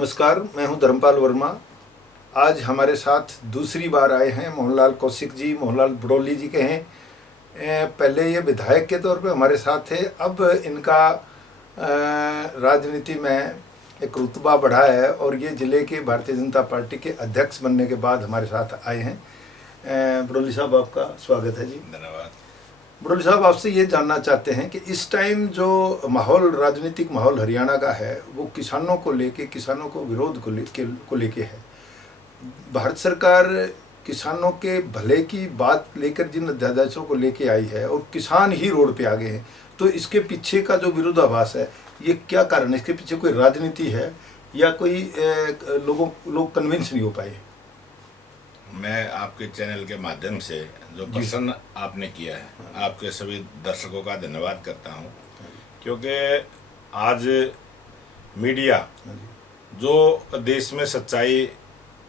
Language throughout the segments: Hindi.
नमस्कार, मैं हूं धर्मपाल वर्मा। आज हमारे साथ दूसरी बार आए हैं मोहनलाल कौशिक जी। मोहनलाल बड़ौली जी के हैं। पहले ये विधायक के तौर पे हमारे साथ थे, अब इनका राजनीति में एक रुतबा बढ़ा है और ये ज़िले के भारतीय जनता पार्टी के अध्यक्ष बनने के बाद हमारे साथ आए हैं। बड़ौली साहब, आपका स्वागत है जी। धन्यवाद। बड़ौली साहब, आपसे ये जानना चाहते हैं कि इस टाइम जो माहौल, राजनीतिक माहौल हरियाणा का है, वो किसानों को लेके, किसानों को विरोध को लेके है। भारत सरकार किसानों के भले की बात लेकर जिन अध्यादेशों को लेके आई है और किसान ही रोड पे आ गए हैं, तो इसके पीछे का जो विरोधाभास है, ये क्या कारण है? इसके पीछे कोई राजनीति है या कोई लोग कन्विंस नहीं हो पाए? मैं आपके चैनल के माध्यम से जो प्रश्न आपने किया है, आपके सभी दर्शकों का धन्यवाद करता हूं, क्योंकि आज मीडिया जो देश में सच्चाई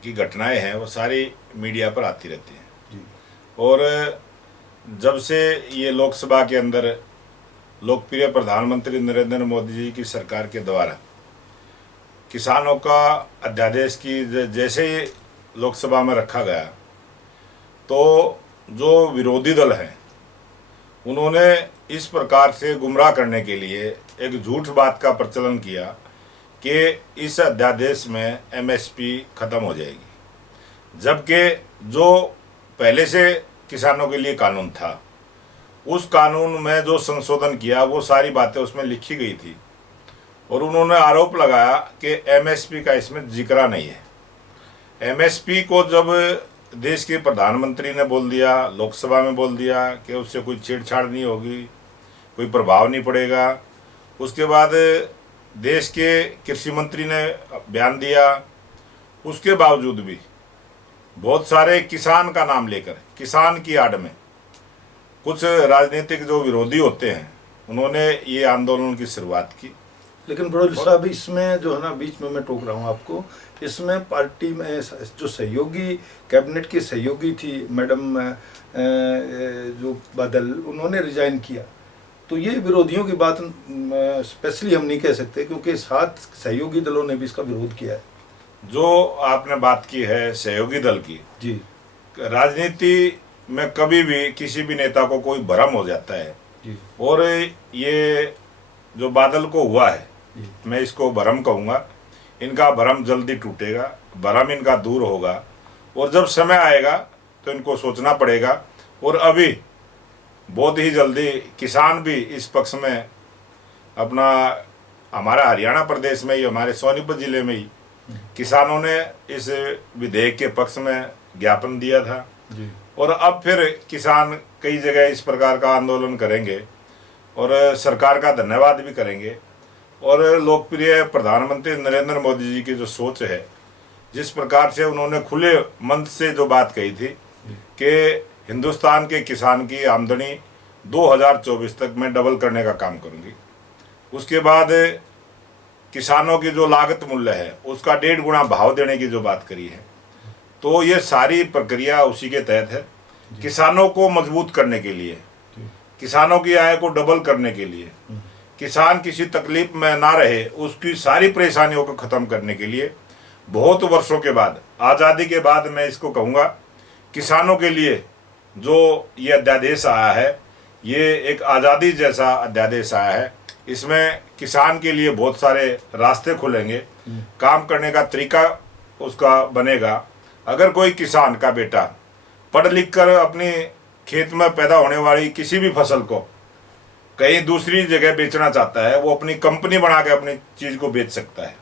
की घटनाएं हैं वो सारी मीडिया पर आती रहती हैं। और जब से ये लोकसभा के अंदर लोकप्रिय प्रधानमंत्री नरेंद्र मोदी जी की सरकार के द्वारा किसानों का अध्यादेश की जैसे ही लोकसभा में रखा गया, तो जो विरोधी दल हैं उन्होंने इस प्रकार से गुमराह करने के लिए एक झूठ बात का प्रचलन किया कि इस अध्यादेश में एमएसपी खत्म हो जाएगी, जबकि जो पहले से किसानों के लिए कानून था, उस कानून में जो संशोधन किया वो सारी बातें उसमें लिखी गई थी। और उन्होंने आरोप लगाया कि एमएसपी का इसमें जिक्र नहीं है। एमएसपी को जब देश के प्रधानमंत्री ने बोल दिया, लोकसभा में बोल दिया कि उससे कोई छेड़छाड़ नहीं होगी, कोई प्रभाव नहीं पड़ेगा, उसके बाद देश के कृषि मंत्री ने बयान दिया, उसके बावजूद भी बहुत सारे किसान का नाम लेकर, किसान की आड़ में कुछ राजनीतिक जो विरोधी होते हैं, उन्होंने ये आंदोलन की शुरुआत की। लेकिन बड़ौली साहब, इसमें जो है ना, बीच में मैं टोक रहा हूँ आपको, इसमें पार्टी में जो सहयोगी, कैबिनेट की सहयोगी थी मैडम जो बादल, उन्होंने रिजाइन किया। तो ये विरोधियों की बात स्पेशली हम नहीं कह सकते, क्योंकि साथ सहयोगी दलों ने भी इसका विरोध किया है। जो आपने बात की है सहयोगी दल की जी, राजनीति में कभी भी किसी भी नेता को कोई भ्रम हो जाता है जी। और ये जो बादल को हुआ है, मैं इसको भ्रम कहूँगा, इनका भ्रम जल्दी टूटेगा, भ्रम इनका दूर होगा और जब समय आएगा तो इनको सोचना पड़ेगा। और अभी बहुत ही जल्दी किसान भी इस पक्ष में अपना, हमारा हरियाणा प्रदेश में ही, हमारे सोनीपत जिले में ही किसानों ने इस विधेयक के पक्ष में ज्ञापन दिया था जी। और अब फिर किसान कई जगह इस प्रकार का आंदोलन करेंगे और सरकार का धन्यवाद भी करेंगे। और लोकप्रिय प्रधानमंत्री नरेंद्र मोदी जी की जो सोच है, जिस प्रकार से उन्होंने खुले मन से जो बात कही थी कि हिंदुस्तान के किसान की आमदनी 2024 तक मैं डबल करने का काम करूंगी, उसके बाद किसानों की जो लागत मूल्य है उसका 1.5 गुना भाव देने की जो बात करी है, तो ये सारी प्रक्रिया उसी के तहत है। किसानों को मजबूत करने के लिए, किसानों की आय को डबल करने के लिए, किसान किसी तकलीफ में ना रहे, उसकी सारी परेशानियों को ख़त्म करने के लिए बहुत वर्षों के बाद, आज़ादी के बाद, मैं इसको कहूँगा, किसानों के लिए जो ये अध्यादेश आया है, ये एक आज़ादी जैसा अध्यादेश आया है। इसमें किसान के लिए बहुत सारे रास्ते खुलेंगे, काम करने का तरीका उसका बनेगा। अगर कोई किसान का बेटा पढ़ लिख कर अपनी खेत में पैदा होने वाली किसी भी फसल को कहीं दूसरी जगह बेचना चाहता है, वो अपनी कंपनी बना के अपनी चीज को बेच सकता है,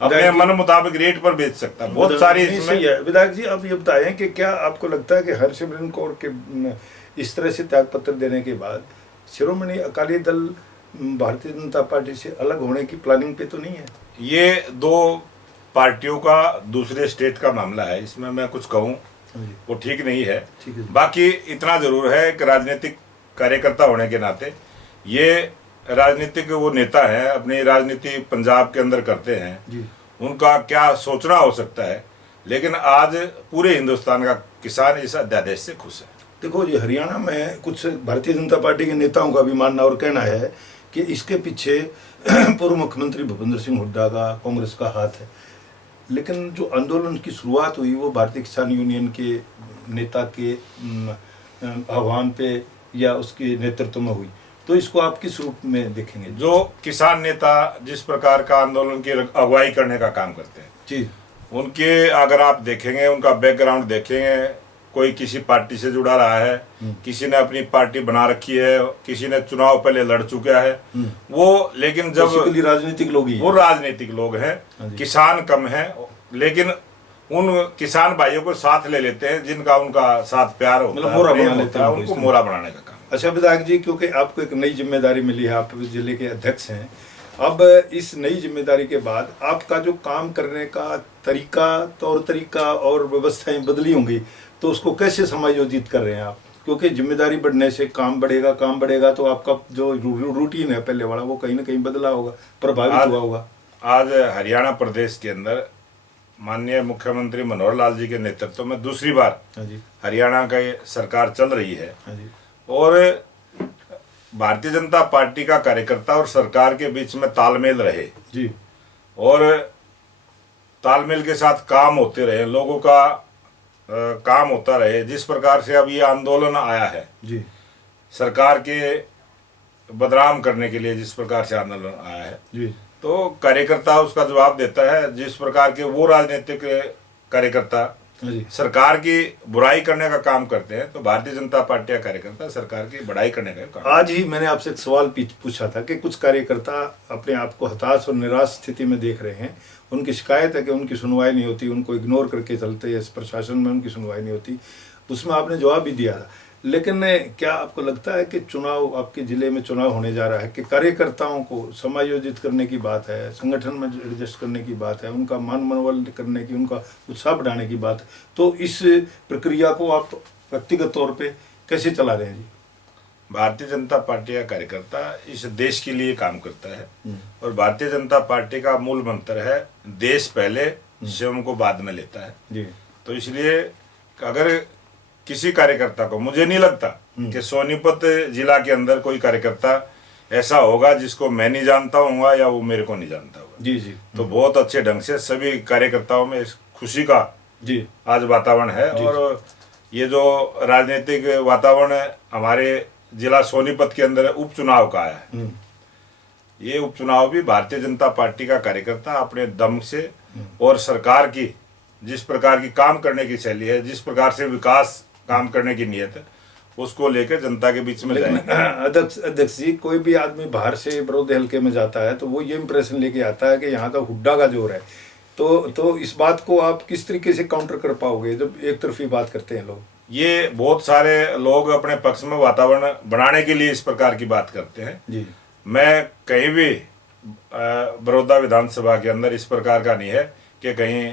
अपने मन मुताबिक रेट पर बेच सकता है। बहुत सारी इसमें विधायक जी, आप ये बताएं कि क्या आपको लगता है कि हरसिमरत कौर के इस तरह से त्याग पत्र देने के बाद शिरोमणि अकाली दल भारतीय जनता पार्टी से अलग होने की प्लानिंग पे तो नहीं है? ये दो पार्टियों का दूसरे स्टेट का मामला है, इसमें मैं कुछ कहूँ वो ठीक नहीं है। बाकी इतना जरूर है कि राजनीतिक कार्यकर्ता होने के नाते ये राजनीतिक वो नेता हैं, अपनी राजनीति पंजाब के अंदर करते हैं, उनका क्या सोचना हो सकता है, लेकिन आज पूरे हिंदुस्तान का किसान इस अध्यादेश से खुश है। देखो जी, हरियाणा में कुछ भारतीय जनता पार्टी के नेताओं का भी मानना और कहना है कि इसके पीछे पूर्व मुख्यमंत्री भूपेंद्र सिंह हुड्डा का, कांग्रेस का हाथ है। लेकिन जो आंदोलन की शुरुआत हुई वो भारतीय किसान यूनियन के नेता के आह्वान पे या उसके नेतृत्व में हुई, तो इसको आप किस रूप में देखेंगे? जो किसान नेता जिस प्रकार का आंदोलन की अगुवाई करने का काम करते हैं जी, उनके अगर आप देखेंगे, उनका बैकग्राउंड देखेंगे, कोई किसी पार्टी से जुड़ा रहा है, किसी ने अपनी पार्टी बना रखी है, किसी ने चुनाव पहले लड़ चुका है वो, लेकिन जब राजनीतिक लोग ही वो राजनीतिक लोग हैं, किसान कम है, लेकिन उन किसान भाइयों को साथ ले लेते हैं जिनका उनका साथ प्यार होता है, मोहरा बना लेते हैं, उनको मोहरा बनाने का काम। अच्छा विधायक जी, क्योंकि आपको एक नई जिम्मेदारी मिली है, आप जिले के अध्यक्ष हैं, अब इस नई जिम्मेदारी के बाद आपका जो काम करने का तरीका, तौर तरीका और व्यवस्थाएं बदली होंगी, तो उसको कैसे समायोजित कर रहे हैं आप? क्योंकि जिम्मेदारी बढ़ने से काम बढ़ेगा तो आपका जो रूटीन है पहले वाला वो कहीं ना कहीं बदला होगा, प्रभावित हुआ होगा। आज हरियाणा प्रदेश के अंदर माननीय मुख्यमंत्री मनोहर लाल जी के नेतृत्व में दूसरी बार हरियाणा का सरकार चल रही है और भारतीय जनता पार्टी का कार्यकर्ता और सरकार के बीच में तालमेल रहे जी, और तालमेल के साथ काम होते रहे, लोगों का काम होता रहे। जिस प्रकार से अब ये आंदोलन आया है जी, सरकार के बदनाम करने के लिए, जिस प्रकार से आंदोलन आया है जी, तो कार्यकर्ता उसका जवाब देता है। जिस प्रकार के वो राजनीतिक कार्यकर्ता सरकार की बुराई करने का काम करते हैं, तो भारतीय जनता पार्टी का कार्यकर्ता सरकार की बढ़ाई करने का काम। आज ही मैंने आपसे एक सवाल पूछा था कि कुछ कार्यकर्ता अपने आप को हताश और निराश स्थिति में देख रहे हैं, उनकी शिकायत है कि उनकी सुनवाई नहीं होती, उनको इग्नोर करके चलते हैं, प्रशासन में उनकी सुनवाई नहीं होती। उसमें आपने जवाब भी दिया था, लेकिन क्या आपको लगता है कि चुनाव, आपके जिले में चुनाव होने जा रहा है, कि कार्यकर्ताओं को समायोजित करने की बात है, संगठन में एडजस्ट करने की बात है, उनका मान मनोबल करने की, उनका उत्साह बढ़ाने की बात है, तो इस प्रक्रिया को आप व्यक्तिगत तौर पे कैसे चला रहे हैं जी? भारतीय जनता पार्टी का कार्यकर्ता इस देश के लिए काम करता है और भारतीय जनता पार्टी का मूल मंत्र है देश पहले स्वयं को बाद में लेता है जी। तो इसलिए अगर किसी कार्यकर्ता को, मुझे नहीं लगता कि सोनीपत जिला के अंदर कोई कार्यकर्ता ऐसा होगा जिसको मैं नहीं जानता हूँ या वो मेरे को नहीं जानता होगा। जी जी। तो बहुत अच्छे ढंग से सभी कार्यकर्ताओं में खुशी का जी आज वातावरण है। और ये जो राजनीतिक वातावरण है हमारे जिला सोनीपत के अंदर उपचुनाव का है, ये उपचुनाव भी भारतीय जनता पार्टी का कार्यकर्ता अपने दम से और सरकार की जिस प्रकार की काम करने की शैली है, जिस प्रकार से विकास काम करने की नीयत है, उसको लेकर जनता के बीच में जाएंगे। अध्यक्ष जी, कोई भी आदमी बाहर से विरोधी हल्के में जाता है तो वो ये इंप्रेशन लेके आता है कि यहाँ का हुड्डा का जोर है, तो इस बात को आप किस तरीके से काउंटर कर पाओगे जब एक तरफी बात करते हैं लोग? ये बहुत सारे लोग अपने पक्ष में वातावरण बनाने के लिए इस प्रकार की बात करते हैं जी। मैं कहीं भी बड़ौदा विधानसभा के अंदर इस प्रकार का नहीं है कि कहीं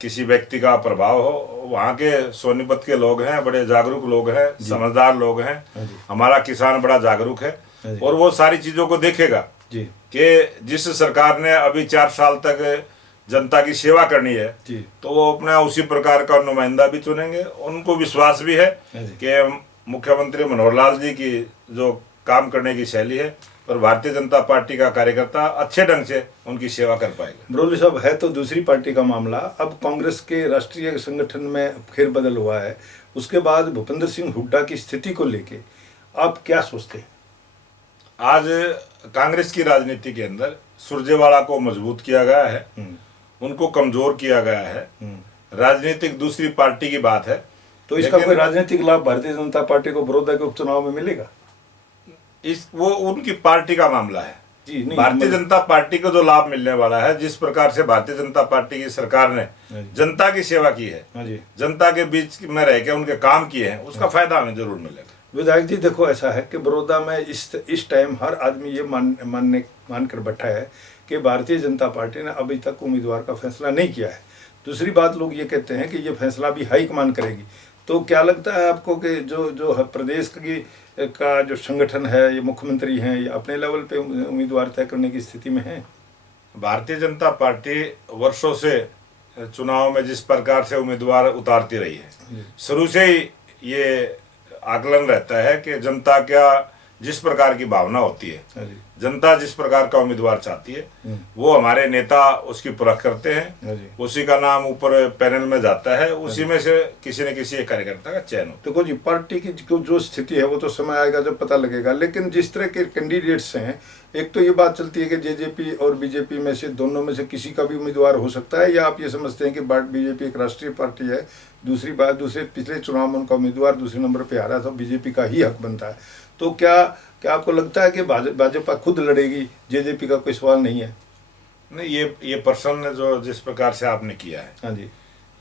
किसी व्यक्ति का प्रभाव हो। वहाँ के सोनीपत के लोग हैं, बड़े जागरूक लोग हैं, समझदार लोग हैं, हमारा किसान बड़ा जागरूक है और वो सारी चीज़ों को देखेगा कि जिस सरकार ने अभी 4 साल तक जनता की सेवा करनी है तो वो अपना उसी प्रकार का नुमाइंदा भी चुनेंगे। उनको विश्वास भी है कि मुख्यमंत्री मनोहर लाल जी की जो काम करने की शैली है और भारतीय जनता पार्टी का कार्यकर्ता अच्छे ढंग से उनकी सेवा कर पाएगा। बरोली साहब, है तो दूसरी पार्टी का मामला, अब कांग्रेस के राष्ट्रीय संगठन में फेरबदल हुआ है, उसके बाद भूपेंद्र सिंह हुड्डा की स्थिति को लेके आप क्या सोचते हैं? आज कांग्रेस की राजनीति के अंदर सुरजेवाला को मजबूत किया गया है, उनको कमजोर किया गया है। राजनीतिक दूसरी पार्टी की बात है, तो इसका कोई राजनीतिक लाभ भारतीय जनता पार्टी को बड़ौदा के उपचुनाव में मिलेगा? वो उनकी पार्टी का मामला है। भारतीय जनता पार्टी को जो लाभ मिलने वाला है, जिस प्रकार से भारतीय जनता पार्टी की सरकार ने जनता की सेवा की है, जनता के बीच में रह के उनके काम किए हैं, उसका फायदा हमें जरूर मिलेगा। विधायक जी, देखो ऐसा है कि बड़ौदा में इस टाइम हर आदमी ये मान कर बैठा है कि भारतीय जनता पार्टी ने अभी तक उम्मीदवार का फैसला नहीं किया है। दूसरी बात, लोग ये कहते हैं कि ये फैसला भी हाईकमान करेगी। तो क्या लगता है आपको कि जो प्रदेश का जो संगठन है, ये मुख्यमंत्री हैं, ये अपने लेवल पे उम्मीदवार तय करने की स्थिति में है? भारतीय जनता पार्टी वर्षों से चुनाव में जिस प्रकार से उम्मीदवार उतारती रही है, शुरू से ही ये आकलन रहता है कि जनता का जिस प्रकार की भावना होती है, हाँ जी, जनता जिस प्रकार का उम्मीदवार चाहती है, वो हमारे नेता उसकी परख करते हाँ हैं, जी। उसी का नाम ऊपर पैनल में जाता है, उसी में से किसी न किसी एक कार्यकर्ता का चयन होता देखो जी, पार्टी की जो स्थिति है वो तो समय आएगा जब पता लगेगा, लेकिन जिस तरह के कैंडिडेट्स हैं, एक तो ये बात चलती है कि जेजेपी और बीजेपी में से दोनों में से किसी का भी उम्मीदवार हो सकता है, या आप ये समझते हैं कि बीजेपी एक राष्ट्रीय पार्टी है, दूसरी बात दूसरे पिछले चुनाव में उनका उम्मीदवार दूसरे नंबर पे आ रहा था, बीजेपी का ही हक बनता है। तो क्या क्या आपको लगता है कि भाजपा खुद लड़ेगी, जेजेपी का कोई सवाल नहीं है? है। नहीं, ये प्रश्न जो जिस प्रकार से आपने किया है, हाँ जी,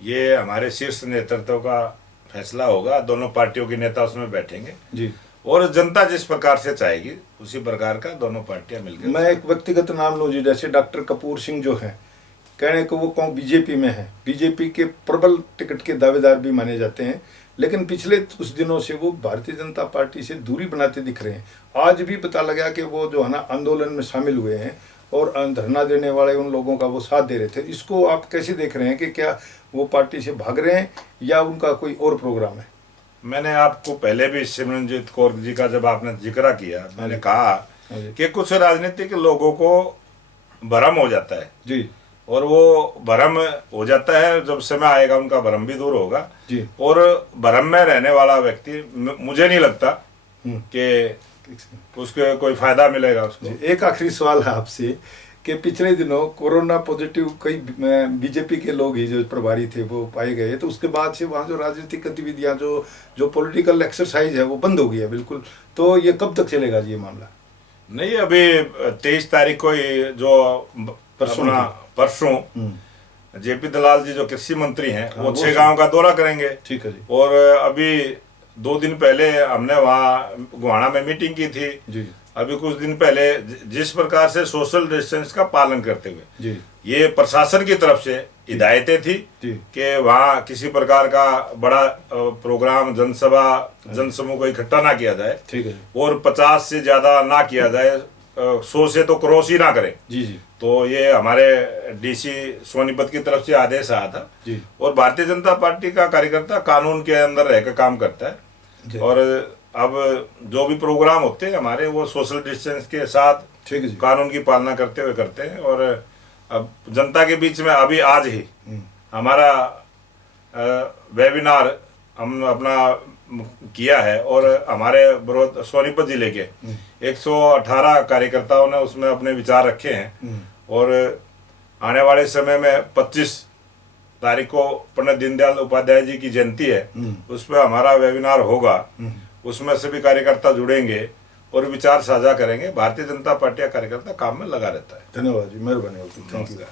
ये हमारे शीर्ष नेतृत्व का फैसला होगा, दोनों पार्टियों के नेता उसमें बैठेंगे जी। और जनता जिस प्रकार से चाहेगी उसी प्रकार का दोनों पार्टियां मिलकर। मैं एक व्यक्तिगत नाम लूँ जी, जैसे डॉक्टर कपूर सिंह जो हैं, कहने को वो कौन बीजेपी में है, बीजेपी के प्रबल टिकट के दावेदार भी माने जाते हैं, लेकिन पिछले कुछ दिनों से वो भारतीय जनता पार्टी से दूरी बनाते दिख रहे हैं। आज भी पता लगा कि वो जो है ना आंदोलन में शामिल हुए हैं और धरना देने वाले उन लोगों का वो साथ दे रहे थे। इसको आप कैसे देख रहे हैं कि क्या वो पार्टी से भाग रहे हैं या उनका कोई और प्रोग्राम है? मैंने आपको पहले भी सिमरनजीत कौर जी का जब आपने जिक्र किया, मैंने कहा कि कुछ राजनीतिक लोगों को भ्रम हो जाता है जी, और वो भ्रम हो जाता है, जब समय आएगा उनका भ्रम भी दूर होगा जी। और भ्रम में रहने वाला व्यक्ति मुझे नहीं लगता कि उसके कोई फायदा मिलेगा उसको। एक आखिरी सवाल है आपसे कि पिछले दिनों कोरोना पॉजिटिव कई बीजेपी के लोग ही जो प्रभारी थे वो पाए गए, तो उसके बाद से वहाँ जो राजनीतिक गतिविधियाँ जो पॉलिटिकल एक्सरसाइज है वो बंद हो गई है बिल्कुल। तो ये कब तक चलेगा जी ये मामला? नहीं, अभी 23 तारीख को ये जो परसों जेपी दलाल जी जो कृषि मंत्री हैं, वो 6 गांव का दौरा करेंगे। ठीक है जी। और अभी 2 दिन पहले हमने वहाँ गुहाना में मीटिंग की थी जी, अभी कुछ दिन पहले, जिस प्रकार से सोशल डिस्टेंस का पालन करते हुए जी, ये प्रशासन की तरफ से हिदायतें थी कि वहाँ किसी प्रकार का बड़ा प्रोग्राम जनसमूह को इकट्ठा ना किया जाए, ठीक है, और 50 से ज्यादा ना किया जाए, 100 से तो क्रॉस ही ना करें। जी, जी, तो ये हमारे डीसी सोनीपत की तरफ से आदेश आया था जी। और भारतीय जनता पार्टी का कार्यकर्ता कानून के अंदर रहकर काम करता है और अब जो भी प्रोग्राम होते हैं हमारे वो सोशल डिस्टेंस के साथ ठीक है जी, कानून की पालना करते हुए करते हैं। और अब जनता के बीच में अभी आज ही हमारा वेबिनार हम अपना किया है और हमारे सोनीपत जिले के 118 कार्यकर्ताओं ने उसमें अपने विचार रखे हैं और आने वाले समय में 25 तारीख को पंडित दीनदयाल उपाध्याय जी की जयंती है, उस पर हमारा वेबिनार होगा, उसमें सभी कार्यकर्ता जुड़ेंगे और विचार साझा करेंगे। भारतीय जनता पार्टी का कार्यकर्ता काम में लगा रहता है। धन्यवाद जी, मेहरबानी होगी। Thank you.